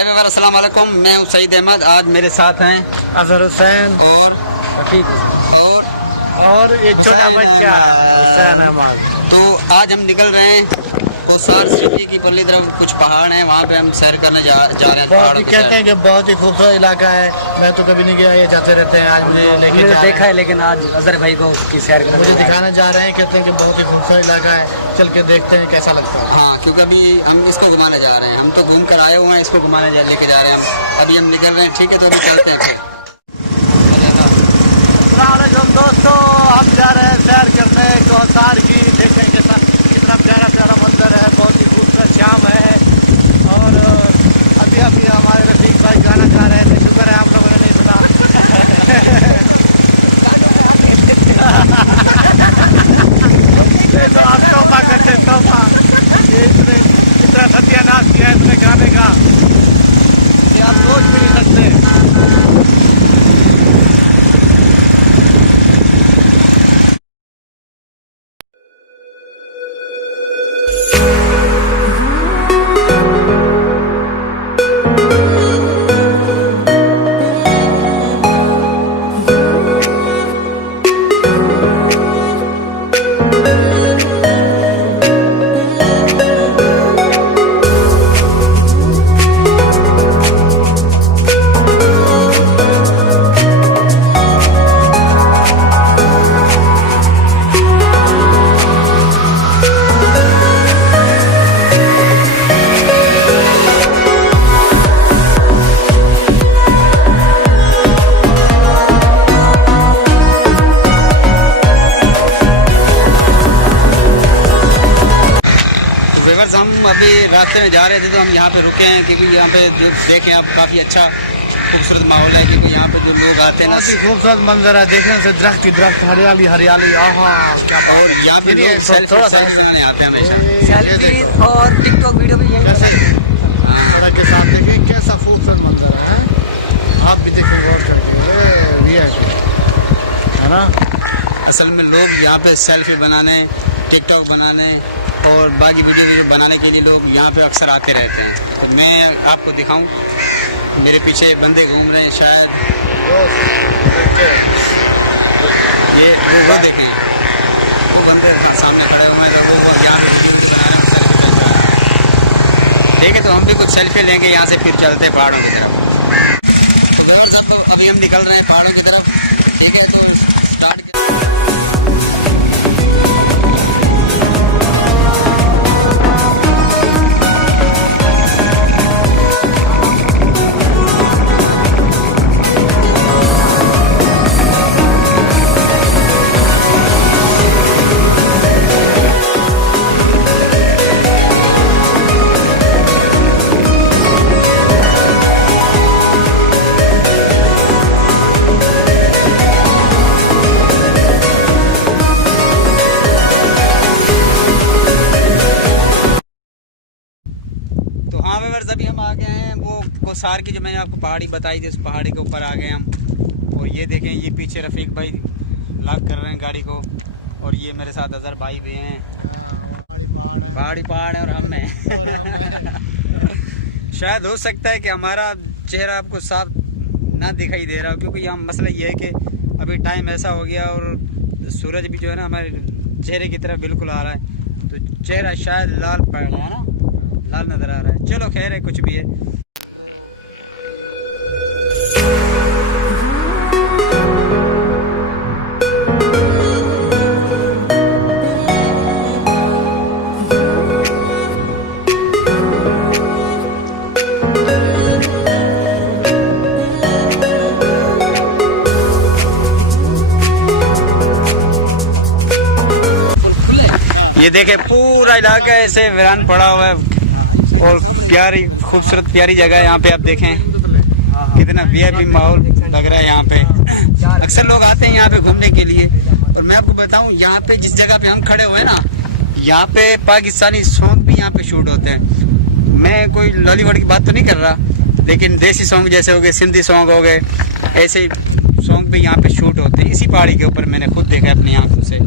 हाय viewers, अस्सलाम वालेकुम। मैं हूं सईद अहमद। आज मेरे साथ हैं अजहर हुसैन और रफीक और ये छोटा बच्चा हुसैन अहमद। तो आज हम निकल रहे हैं कोसार सिटी की परली तरफ। कुछ पहाड़ हैं, वहाँ पे हम सैर करने जा रहे हैं। बहुत ही कहते हैं कि बहुत ही खूबसूरत इलाका है। मैं तो कभी नहीं गया, ये जाते रहते हैं। आज मुझे देखा है, लेकिन आज अजहर भाई को उसकी सैर करने मुझे दिखाने जा रहे हैं। कहते हैं कि बहुत ही खूबसूरत इलाका है, चल के देखते हैं कैसा लगता है। हाँ, क्योंकि अभी हम इसको घुमाने जा रहे हैं। हम तो घूम कर आए हुए हैं, इसको घुमाने लेके जा रहे हैं हम। अभी हम निकल रहे हैं, ठीक है? तो अभी चलते हैं। दोस्तों, हम जा रहे हैं सैर करने कोसार की। देखें कितना प्यारा प्यारा मंजर है, बहुत ही खूबसूरत शाम है। और अभी हमारे रफीक भाई गाना गा रहे थे, शुक्र है आप लोगों ने नहीं सुना। तो आप तोहफा करते तोहफा, इतना सत्यानाश किया इसने गाने का कि आप सोच भी नहीं सकते। हम अभी रास्ते में जा रहे थे तो हम यहाँ पे रुके हैं, क्योंकि यहाँ पे जो देखें आप काफ़ी अच्छा खूबसूरत माहौल है। क्योंकि यहाँ पे जो लोग आते हैं ना, बहुत ही खूबसूरत मंजर है। देखने से दरख्त ही दरख्त, हरियाली हरियाली। आहा, क्या बात है। यहाँ पे लोग सेल्फी बनाने आते हैं हमेशा। सेल्फी और टिकटॉक वीडियो भी यही सड़क के साथ देखिए कैसा खूबसूरत मंजर है। आप भी देखें, गौर करके, है ना। असल में लोग यहाँ पे सेल्फी बनाने, टिकटॉक बनाने और बाकी वीडियो बनाने के लिए लोग यहाँ पे अक्सर आते रहते हैं। तो मैं आपको दिखाऊं, मेरे पीछे बंदे घूम रहे हैं शायद। ये वो देखें, वो बंदे सामने खड़े हुए हैं, लोगों को यहाँ पे वीडियो बना रहे हैं, सेल्फी। ठीक है, तो हम भी कुछ सेल्फी लेंगे यहाँ से, फिर चलते हैं पहाड़ों की तरफ। तो अभी हम निकल रहे हैं पहाड़ों की तरफ, ठीक है? तो स्टार्ट अभी हम आ गए हैं वो कोसार की, जो मैंने आपको पहाड़ी बताई थी, उस पहाड़ी के ऊपर आ गए हम। और ये देखें, ये पीछे रफीक भाई लॉक कर रहे हैं गाड़ी को, और ये मेरे साथ अजहर भाई भी हैं। पहाड़ी पहाड़ है और हम हैं। शायद हो सकता है कि हमारा चेहरा आपको साफ ना दिखाई दे रहा हो, क्योंकि यहाँ मसला ये है कि अभी टाइम ऐसा हो गया और सूरज भी जो है ना हमारे चेहरे की तरफ बिल्कुल आ रहा है, तो चेहरा शायद लाल पड़ रहा है ना, लाल नजर आ रहा है। चलो खैर है, कुछ भी है। ये देखे पूरा इलाका ऐसे वीरान पड़ा हुआ है, और प्यारी खूबसूरत प्यारी जगह है। यहाँ पे आप देखें कितना वीआईपी माहौल लग रहा है यहाँ पे। अक्सर लोग आते हैं यहाँ पे घूमने के लिए। और मैं आपको बताऊँ, यहाँ पे जिस जगह पे हम खड़े हुए हैं ना, यहाँ पे पाकिस्तानी सॉन्ग भी यहाँ पे शूट होते हैं। मैं कोई लॉलीवुड की बात तो नहीं कर रहा, लेकिन देसी सॉन्ग जैसे हो गए, सिंधी सॉन्ग हो गए, ऐसे सॉन्ग भी यहाँ पे शूट होते हैं। इसी पहाड़ी के ऊपर मैंने खुद देखा अपनी आंखों से।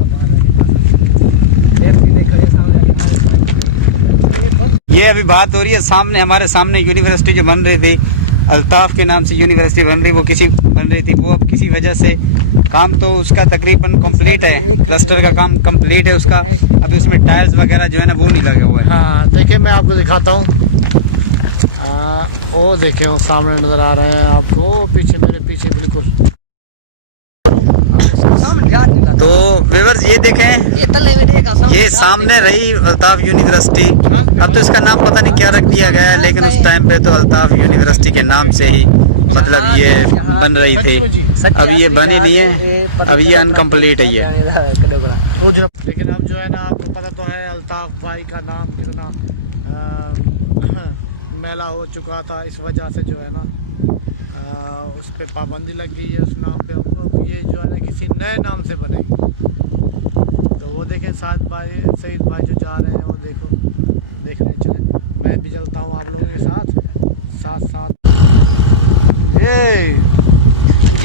ये अभी बात हो रही है सामने, हमारे सामने यूनिवर्सिटी जो बन रही थी, अल्ताफ के नाम से यूनिवर्सिटी बन रही, वो किसी बन रही थी, वो अब किसी वजह से काम तो उसका तकरीबन कंप्लीट है, प्लास्टर का काम कंप्लीट है उसका, अभी उसमें टाइल्स वगैरह जो है ना वो नहीं लगे हुए हैं। हाँ देखिए मैं आपको दिखाता हूँ, वो देखिए वो सामने नजर आ रहे हैं आपको, पीछे मेरे पीछे बिल्कुल। तो व्यूअर्स ये देखें, ये सामने रही अल्ताफ यूनिवर्सिटी, अब तो इसका नाम पता नहीं क्या रख दिया गया है, लेकिन उस टाइम पे तो अल्ताफ यूनिवर्सिटी के नाम से ही मतलब ये बन रही थी। अब ये बनी नहीं है, अब ये अनकम्प्लीट है ये। लेकिन अब जो है ना आपको पता तो है अल्ताफ भाई का नाम कितना मैला हो चुका था, इस वजह से जो है ना उस पर पाबंदी लग गई है उस नाम पे। अब ये जो है ना किसी नए नाम से बनेगी। तो वो देखें सईद भाई जो जा रहे हैं, वो देखने चले, मैं भी चलता हूँ आप लोगों के साथ साथ।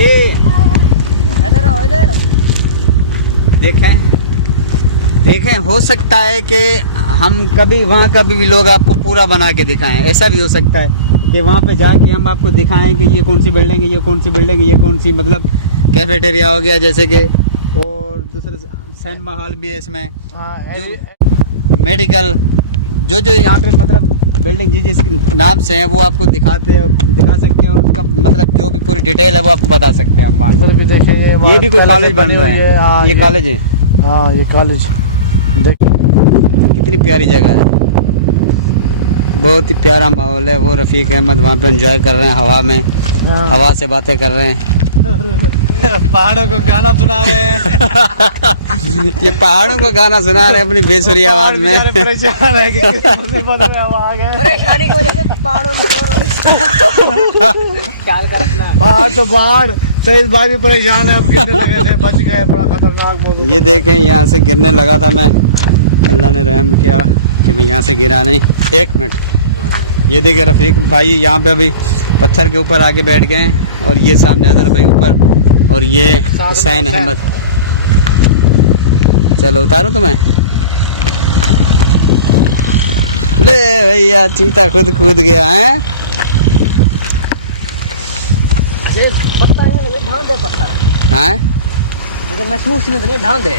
ये देखें हो सकता है कि हम कभी वहाँ कभी भी लोग आपको पूरा बना के दिखाएं, ऐसा भी हो सकता है कि वहाँ पे जाके हम आपको दिखाएं कि ये कौन सी बिल्डिंग है, ये कौन सी बिल्डिंग है, ये कौन सी मतलब कैफेटेरिया हो गया जैसे कि, और दूसरा सिनेमा हॉल भी है इसमें, मेडिकल, जो यहाँ पे मतलब बिल्डिंग जिस नाम से है वो आपको दिखा सकते हैं, उसका मतलब जो भी पूरी डिटेल है वो आपको बता सकते हैं। इधर भी देखें ये पहले से बनी हुई है। ये कॉलेज है। हाँ ये कॉलेज देखिए कितनी प्यारी जगह है, बहुत ही प्यारा माहौल है। वो रफीक अहमद वहाँ पे एंजॉय कर रहे हैं हवा में, हवा से बातें कर रहे हैं, पहाड़ों को गाना सुना रहे हैं। ये पहाड़ों को गाना सुना रहे हैं अपनी बेसुरी आवाज में। परेशान है कि मुसीबत में हम आ गए। पहाड़ तो पहाड़, सईद भाई भी परेशान है, अब गिरने लगे थे, बच गए, बड़ा खतरनाक मौसम। ये देखिए यहाँ से गिरने लगा था मैं, यहाँ से गिरा नहीं। एक मिनट, ये देखिए रफीक भाई यहाँ पे अभी पत्थर के ऊपर आके बैठ गए, और ये सामने अजहर भाई ऊपर, और ये हुसैन अहमद। चलो उतारो तुम्हें, भैया चूता खुद कूद गया है। पत्ता है ढाल दे।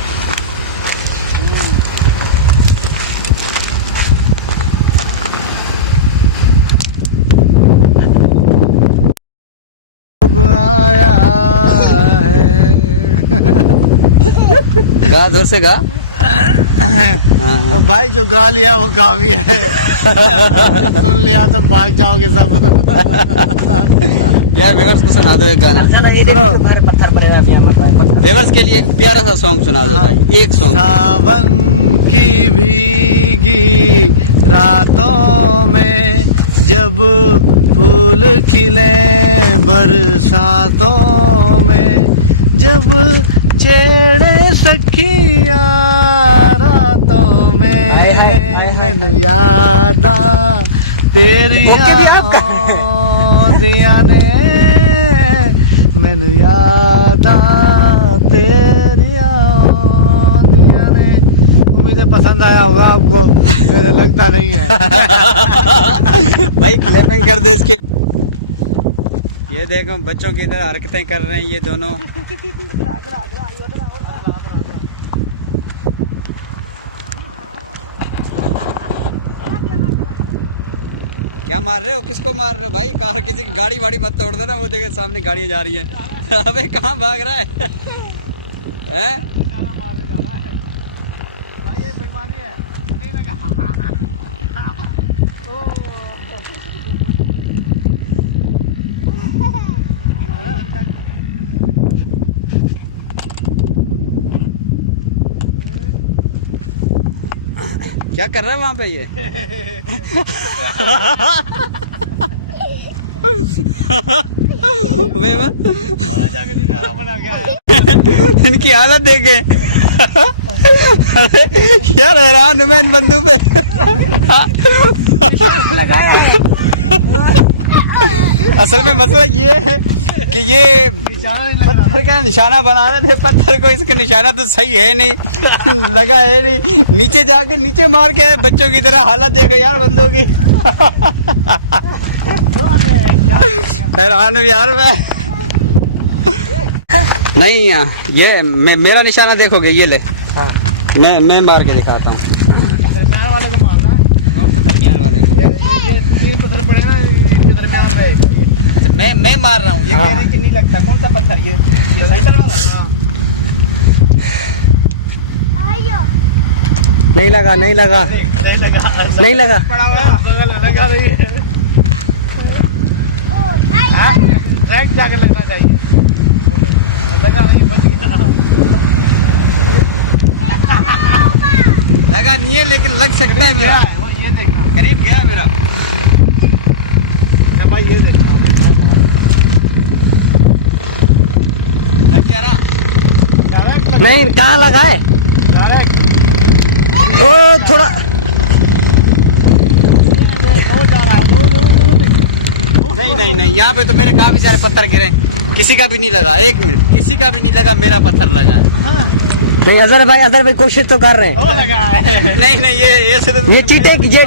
जोर से गा। भाई जो गा लिया वो गा लिया तो भाग जाओगे सब। यार व्यूअर्स को सुना दो एक गाना। ज्यादा ये देखो तुम्हारे पत्थर पड़े हुए हैं पत्थर। व्यूअर्स के लिए प्यारा सा सॉन्ग सुना दो भाई, एक सॉन्ग। सावन की भीगी रातों में जब फूल खिले, बरसातों में जब छेड़े सखियां रातों में, हाय हाय हाय हाय हाय। यादा तेरी ओके भी आपका दिया ने मैंने यादा तेरी दिया ने। उम्मीद है पसंद आया होगा आपको, मुझे लगता नहीं है। भाई क्लैपिंग कर दो इसकी। ये देखो बच्चों की इधर हरकतें कर रहे हैं ये दोनों। क्या मार रहे हो, किसको मार रहे हो भाई? मारो किसी गाड़ी वाड़ी मत तोड़ देना, वो जगह सामने गाड़ी जा रही है। अबे कहाँ भाग रहा है? हैं? क्या कर रहा है वहां पे ये? इनकी हालत देखे। यार हैरान मैं इन बंदूक पे लगाया है। असल में मसला ये है कि ये पत्थर का निशाना बना रहे थे, पत्थर को इसका निशाना तो सही है नहीं, लगा है नहीं। नीचे जाके नीचे मार के बच्चों की तरह हालत देखो यार बंदों की। हैरान हूँ यार मैं। नहीं ये मेरा निशाना देखोगे, ये ले। हाँ। मैं मार के दिखाता हूँ। मैं मार रहा हूँ। ये नहीं लगता। कौन सा पत्थर ये साइकिल वाला? नहीं लगा, नहीं लगा, नहीं लगा, नहीं लगा। पड़ा हुआ है, बगल में लगा रही है। हाँ, ट्रैक जाके लगना चाहिए। लगा नहीं, बच गया। लगा नहीं है लेकिन लग सकता है गया मेरा। है, वो ये देखना। करीब गया मेरा। अच्छा भाई ये देखना। लग गया ना? डायरेक्ट नहीं, कहाँ लगा है? डायरेक्ट वो थोड़ा नहीं, यहाँ पे तो मेरे काफी सारे पत्थर गिरे, किसी का भी नहीं लगा। एक मिनट, किसी का भी नहीं लगा, मेरा पत्थर लगा है। नहीं, अजहर भाई कोशिश तो कर रहे हैं। वो लगा है। नहीं ये सिर्फ ये चीटे की जे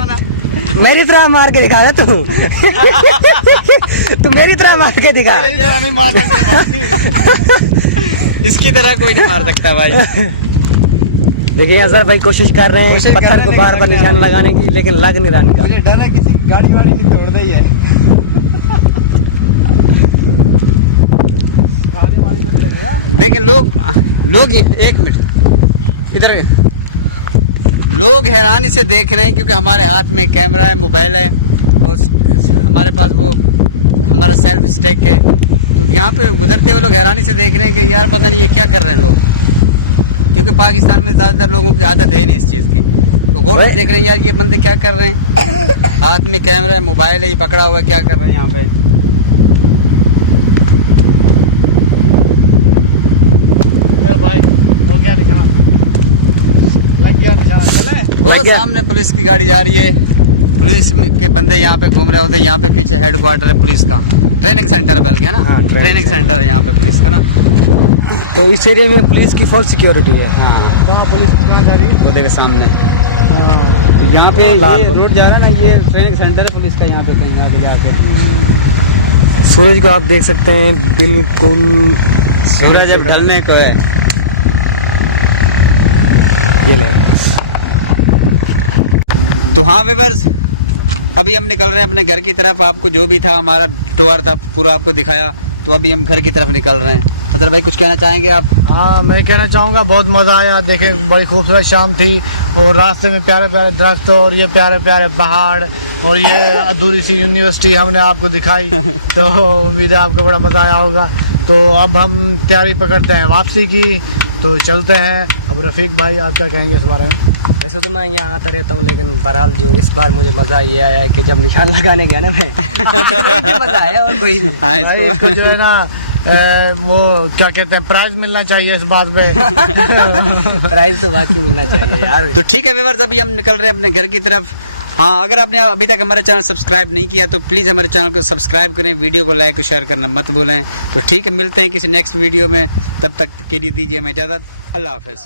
मेरी तरह मार के दिखा तू। तू मेरी तरह मार के दिखा। इसकी तरह कोई नहीं मार सकता भाई। देखिए अजहर भाई कोशिश कर रहे हैं कोशिश कर पत्थर रहे को हैं, बार बार लेकिन निशान लगाने की, लेकिन लग नहीं रहा इनका। मुझे डर है किसी की गाड़ी वाड़ी नहीं तोड़ दी है। लेकिन लोग एक मिनट इधर, लोग हैरानी से देख रहे हैं क्योंकि हमारे हाथ में कैमरा है, मोबाइल है और हमारे पास वो हमारा सेल्फ स्टेक है। यहाँ पे गुजरते हुए लोग हैरानी से देख रहे हैं कि यार पता नहीं ये क्या कर रहे हैं लोग, क्योंकि पाकिस्तान में ज्यादातर लोगों की आदत है नहीं इस चीज की। तो वो भी देख रहे हैं यार ये बंदे क्या कर रहे हैं, हाथ में कैमरा है, मोबाइल है, ये पकड़ा हुआ है, क्या कर रहे हैं यहाँ पे। लग गया। सामने पुलिस की गाड़ी जा रही है, पुलिस के बंदे यहाँ पे घूम रहे होते हैं। यहाँ पे पीछे हेडक्वार्टर है पुलिस का, ट्रेनिंग सेंटर बल्कि है ना। हाँ, ट्रेनिंग सेंटर है यहाँ पे पुलिस का ना। तो इस एरिया में पुलिस की फुल सिक्योरिटी है। हाँ, कहाँ पुलिस कहाँ जा रही है? वो देखो सामने हाँ। यहाँ पे ये रोड जा रहा है ना, ये ट्रेनिंग सेंटर है पुलिस का। यहाँ पे कहीं आगे जाके सूरज को आप देख सकते हैं, बिल्कुल सूरज अब ढलने को है। ये ले। तो हाँ व्यूअर्स, अभी हम निकल रहे हैं अपने घर की तरफ। आपको जो भी था हमारा टूर था पूरा आपको दिखाया, तो अभी हम घर की तरफ निकल रहे हैं। अदर भाई कुछ कहना चाहेंगे आप? हाँ, मैं कहना चाहूँगा बहुत मज़ा आया। देखें बड़ी खूबसूरत शाम थी और रास्ते में प्यारे प्यारे दरख्त और ये प्यारे प्यारे पहाड़ और ये अधूरी सी यूनिवर्सिटी हमने आपको दिखाई। तो उम्मीद है आपको बड़ा मज़ा आया होगा। तो अब हम तैयारी पकड़ते हैं वापसी की, तो चलते हैं। अब रफ़ीक भाई आप क्या कहेंगे इस बारे में? वैसे तो मैं यहाँ आता रहता हूँ, लेकिन बहरहाल जो इस बार मुझे मजा ये आया है कि जब निशान लगाने गया ना मैं मुझे मजा आया और कोई नहीं। भाई इसको जो है ना वो क्या कहते हैं, प्राइज मिलना चाहिए इस बात पे। प्राइज तो बाकी मिलना चाहिए यार। तो ठीक है व्यूअर्स, अभी हम निकल रहे हैं अपने घर की तरफ। हाँ, अगर आपने अभी तक हमारा चैनल सब्सक्राइब नहीं किया तो प्लीज हमारे चैनल को सब्सक्राइब करें, वीडियो को लाइक और शेयर करना मत भूलें। तो ठीक है, मिलते हैं किसी नेक्स्ट वीडियो में, तब तक के लिए दीजिए हमें इजाजत। अल्लाह हाफ़िज़।